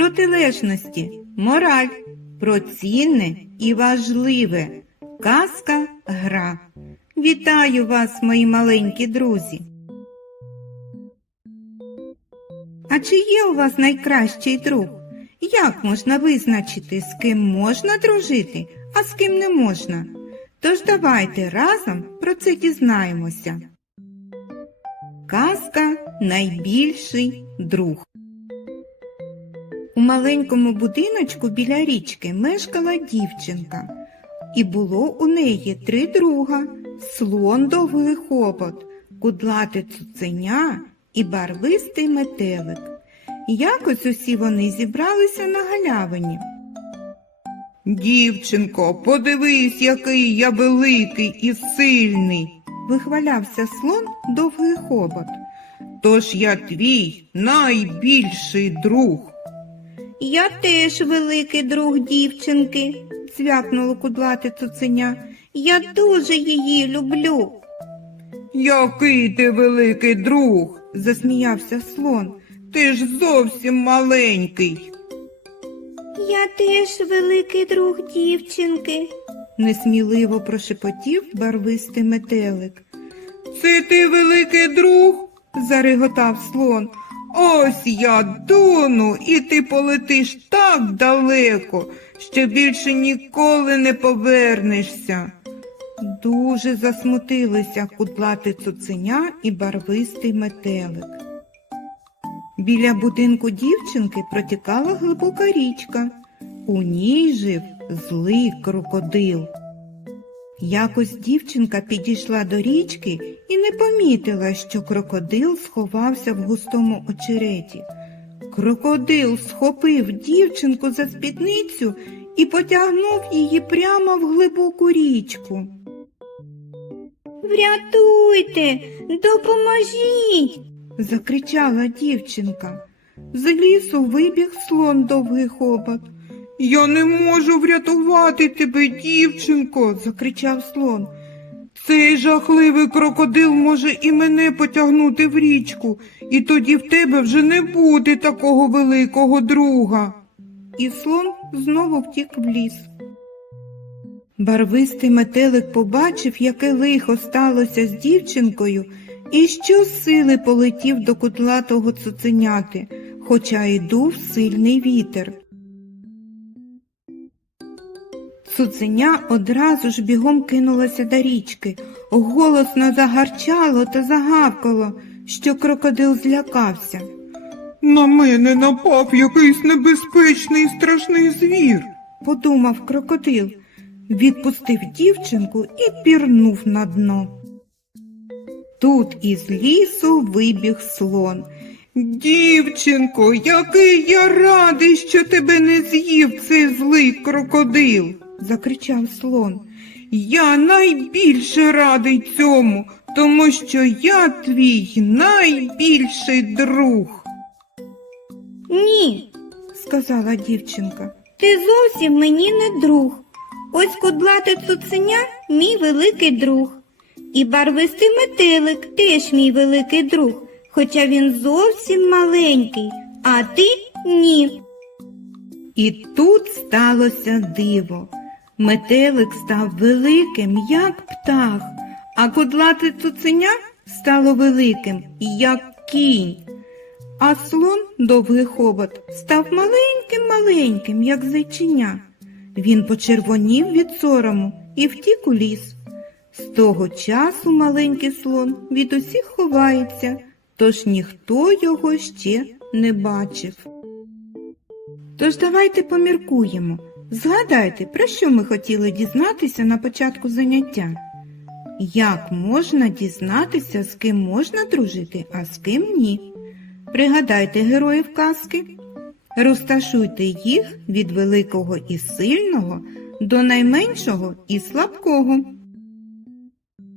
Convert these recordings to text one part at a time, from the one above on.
протилежності, мораль, про цінне і важливе, казка гра. Вітаю вас, мої маленькі друзі. А чи є у вас найкращий друг? Як можна визначити, з ким можна дружити, а з ким не можна? Тож давайте разом про це дізнаємося. Казка найбільший друг. У маленькому будиночку біля річки мешкала дівчинка, і було у неї три друга слон довгий хобот, кудлате цуценя і барвистий метелик. Якось усі вони зібралися на галявині. Дівчинко, подивись, який я великий і сильний, вихвалявся слон довгий хобот. Тож я твій найбільший друг. Я теж великий друг дівчинки, цвякнуло кудлате цуценя. Я дуже її люблю. Який ти великий друг, засміявся слон. Ти ж зовсім маленький. Я теж великий друг дівчинки, несміливо прошепотів барвистий метелик. Це ти великий друг? зареготав слон. Ось я дуну, і ти полетиш так далеко, що більше ніколи не повернешся. Дуже засмутилися кудлати цуценя і барвистий метелик. Біля будинку дівчинки протікала глибока річка. У ній жив злий крокодил. Якось дівчинка підійшла до річки і не помітила, що крокодил сховався в густому очереті. Крокодил схопив дівчинку за спідницю і потягнув її прямо в глибоку річку. Врятуйте, допоможіть. закричала дівчинка. З лісу вибіг слон довгий хобот. Я не можу врятувати тебе, дівчинко, закричав слон. Цей жахливий крокодил може і мене потягнути в річку, і тоді в тебе вже не буде такого великого друга. І слон знову втік в ліс. Барвистий метелик побачив, яке лихо сталося з дівчинкою, і щосили полетів до кудлатого цуценяти, хоча й дув сильний вітер. Цуценя одразу ж бігом кинулося до річки, голосно загарчало та загавкало, що крокодил злякався. На мене напав якийсь небезпечний і страшний звір. подумав крокодил, відпустив дівчинку і пірнув на дно. Тут із лісу вибіг слон. Дівчинко, який я радий, що тебе не з'їв цей злий крокодил. Закричав слон. Я найбільше радий цьому, тому що я твій найбільший друг. Ні, сказала дівчинка. ти зовсім мені не друг. Ось кудлате цуценя мій великий друг. І барвистий метелик теж мій великий друг, хоча він зовсім маленький, а ти ні. І тут сталося диво. Метелик став великим, як птах, а кудлате цуценя стало великим, як кінь. А слон, довгий хобот, став маленьким-маленьким, як зайчиня. Він почервонів від сорому і втік у ліс. З того часу маленький слон від усіх ховається, тож ніхто його ще не бачив. Тож давайте поміркуємо. Згадайте, про що ми хотіли дізнатися на початку заняття. Як можна дізнатися, з ким можна дружити, а з ким ні? Пригадайте героїв казки. Розташуйте їх від великого і сильного до найменшого і слабкого.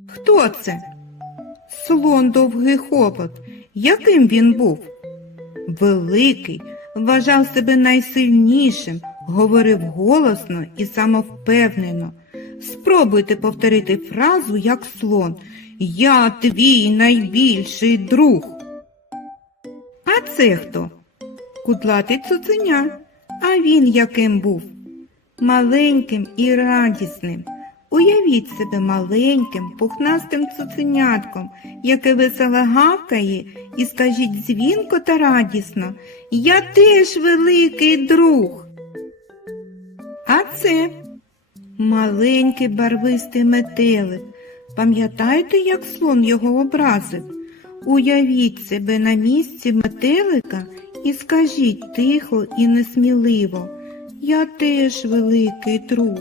Хто це? Слон довгий хопот. Яким він був? Великий, вважав себе найсильнішим, говорив голосно і самовпевнено. Спробуйте повторити фразу як слон Я твій найбільший друг. А це хто? кудлатий цуценя. А він яким був? Маленьким і радісним. Уявіть себе маленьким, пухнастим цуценятком, яке весело гавкає, і скажіть дзвінко та радісно, я теж великий друг. А це маленький барвистий метелик. Пам'ятаєте, як слон його образив? Уявіть себе на місці метелика і скажіть тихо і несміливо, я теж великий друг.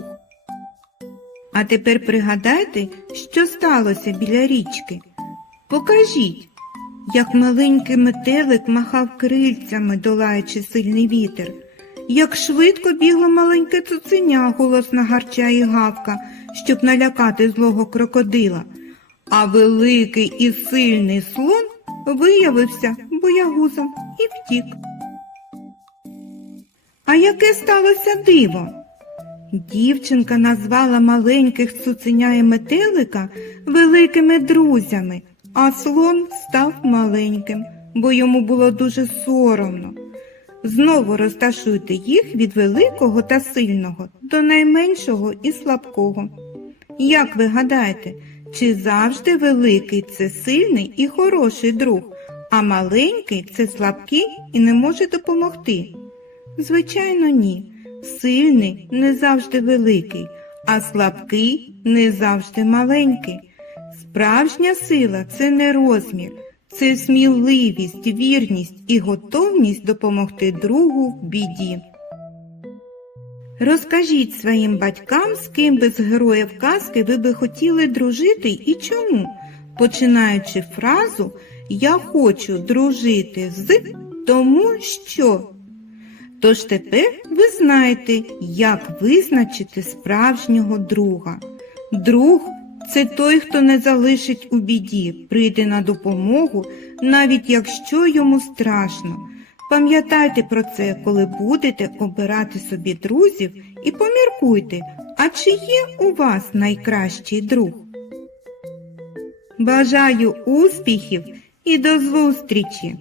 А тепер пригадайте, що сталося біля річки. Покажіть, як маленький метелик махав крильцями, долаючи сильний вітер, як швидко бігло маленьке цуценя, голосно гарча і гавка, щоб налякати злого крокодила. А великий і сильний слон виявився боягузом і втік. А яке сталося диво? Дівчинка назвала маленьких цуценя і метелика великими друзями, а слон став маленьким, бо йому було дуже соромно. Знову розташуйте їх від великого та сильного до найменшого і слабкого. Як ви гадаєте, чи завжди великий це сильний і хороший друг, а маленький це слабкий і не може допомогти? Звичайно, ні. Сильний не завжди великий, а слабкий не завжди маленький. Справжня сила це не розмір, це сміливість, вірність і готовність допомогти другу в біді. Розкажіть своїм батькам, з ким би з героїв казки ви би хотіли дружити і чому, починаючи фразу Я хочу дружити з тому що. Тож тепер ви знаєте, як визначити справжнього друга. Друг це той, хто не залишить у біді, прийде на допомогу, навіть якщо йому страшно. Пам'ятайте про це, коли будете обирати собі друзів і поміркуйте, а чи є у вас найкращий друг? Бажаю успіхів і до зустрічі!